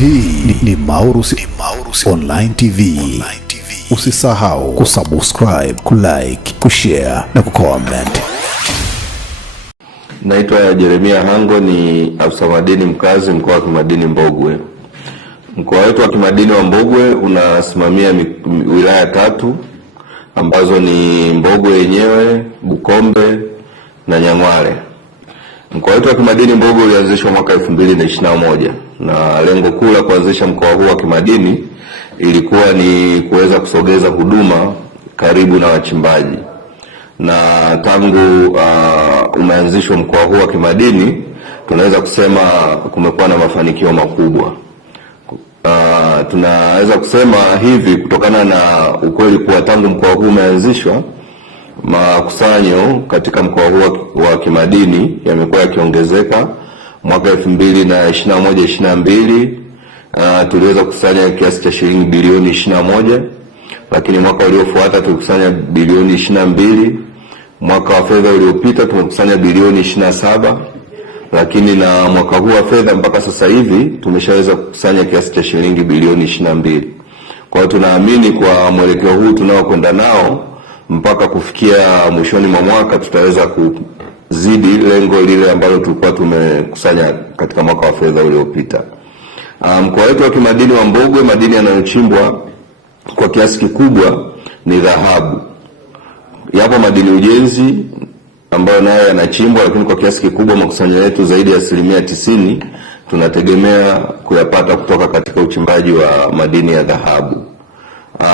Hii ni Maurusi Online TV. Usisahau kusubscribe, kulike, kushare na kucomment. Naitwa Jeremia Hango, ni afisa madini mkazi mkoa wa Kimadini Mbogwe. Mkoa wetu wa Kimadini wa Mbogwe unasimamia wilaya 3 ambazo ni Mbogwe yenyewe, Bukombe na Nyang'hwale. Mkoa wetu wa Kimadini Mbogwe ulianzishwa mwaka 2021 na lengo kuu la kuanzisha mkoa huu wa kimadini ilikuwa ni kuweza kusogeza huduma karibu na wachimbaji. Na tangu umeanzishwa mkoa huu wa kimadini, tunaweza kusema kumekuwa na mafanikio makubwa. Tunaweza kusema hivi kutokana na ukweli kuwa tangu mkoa huu umeanzishwa, makusanyo katika mkoa huu wa kimadini yamekuwa yakiongezeka. Mwaka 2021-22 tuliweza kukusanya kiasi cha shilingi bilioni 21, lakini mwaka uliofuata tulikusanya bilioni 22. Mwaka wa fedha uliopita tumekusanya bilioni 27, lakini na mwaka huu wa fedha mpaka sasa hivi tumeshaweza kukusanya kiasi cha shilingi bilioni 22. Kwa hiyo tunaamini kwa mwelekeo huu tunaokwenda nao mpaka kufikia mwishoni mwa mwaka tutaweza kuzidi lengo lile ambalo tulikuwa tumekusanya katika mwaka wa fedha uliopita. Mkoa wetu wa kimadini wa Mbogwe, madini yanayochimbwa kwa kiasi kikubwa ni dhahabu. Yapo madini ujenzi ambayo nayo yanachimbwa, lakini kwa kiasi kikubwa makusanyo yetu zaidi ya 90% tunategemea kuyapata kutoka katika uchimbaji wa madini ya dhahabu.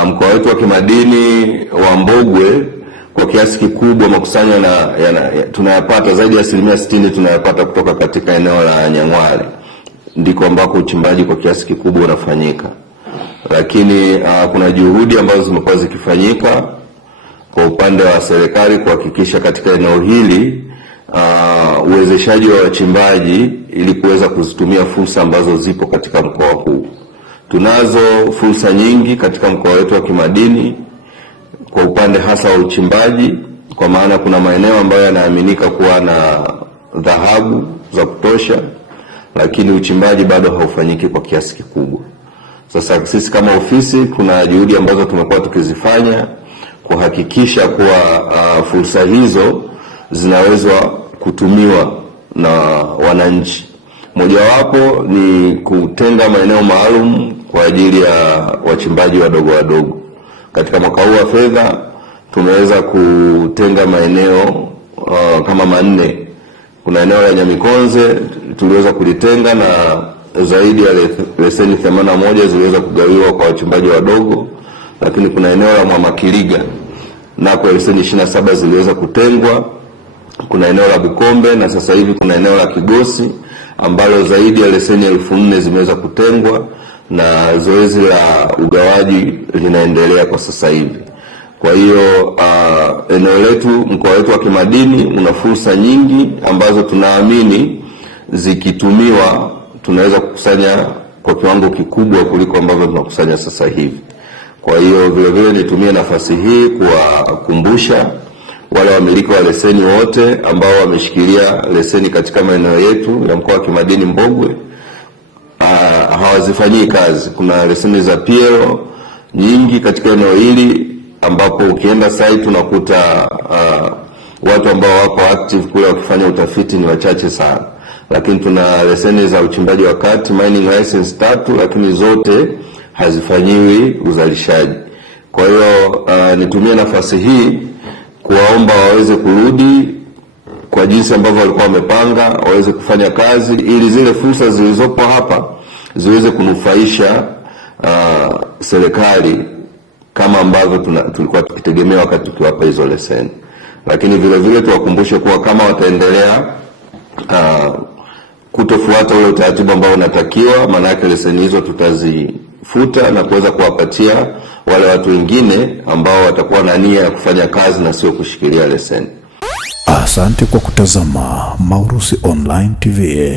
Mkoa wetu wa kimadini wa Mbogwe kwa kiasi kikubwa makusanyo tunayapata zaidi ya 60% tunayapata kutoka katika eneo la Nyang'hwale, ndiko ambako uchimbaji kwa kiasi kikubwa unafanyika. Lakini kuna juhudi ambazo zimekuwa zikifanyika kwa upande wa serikali kuhakikisha katika eneo hili uwezeshaji wa wachimbaji ili kuweza kuzitumia fursa ambazo zipo katika mkoa huu. Tunazo fursa nyingi katika mkoa wetu wa kimadini kwa upande hasa wa uchimbaji, kwa maana kuna maeneo ambayo yanaaminika kuwa na dhahabu za kutosha, lakini uchimbaji bado haufanyiki kwa kiasi kikubwa. Sasa sisi kama ofisi kuna juhudi ambazo tumekuwa tukizifanya kuhakikisha kuwa fursa hizo zinaweza kutumiwa na wananchi. Mojawapo ni kutenga maeneo maalum kwa ajili ya wachimbaji wadogo. Katika mwaka huu wa fedha tumeweza kutenga maeneo kama 4. Kuna eneo la Nyamikonze tuliweza kulitenga na zaidi ya leseni 81 ziliweza kugawiwa kwa wachimbaji wadogo, lakini kuna eneo la Mwamakiliga na kwa leseni 27 ziliweza kutengwa. Kuna eneo la Bukombe na sasa hivi kuna eneo la Kigosi ambalo zaidi ya leseni 4000 zimeweza kutengwa na zoezi la ugawaji linaendelea kwa sasa hivi. Kwa hiyo eneo letu, mkoa wetu wa kimadini una fursa nyingi ambazo tunaamini zikitumiwa tunaweza kukusanya kwa kiwango kikubwa kuliko ambavyo tunakusanya sasa hivi. Kwa hiyo vile vile nitumie nafasi hii kuwakumbusha wale wamiliki wa leseni wote ambao wameshikilia leseni katika maeneo yetu ya mkoa wa kimadini Mbogwe hawazifanyii kazi. Kuna leseni za PL nyingi katika eneo hili ambapo ukienda site unakuta watu ambao wako active kule wakifanya utafiti ni wachache sana. Lakini tuna leseni za uchimbaji wa kati, mining license 3, lakini zote hazifanyiwi uzalishaji. Kwa hiyo nitumie nafasi hii kuwaomba waweze kurudi kwa jinsi ambavyo walikuwa wamepanga, waweze kufanya kazi ili zile fursa zilizopo hapa ziweze kunufaisha serikali kama ambavyo tulikuwa tukitegemea wakati tukiwapa hizo leseni. Lakini vile vile tuwakumbushe kuwa kama wataendelea kutofuata ule utaratibu ambao unatakiwa, maana yake leseni hizo tutazifuta na kuweza kuwapatia wale watu wengine ambao watakuwa na nia ya kufanya kazi na sio kushikilia leseni. Asante kwa kutazama Maurusi Online TV.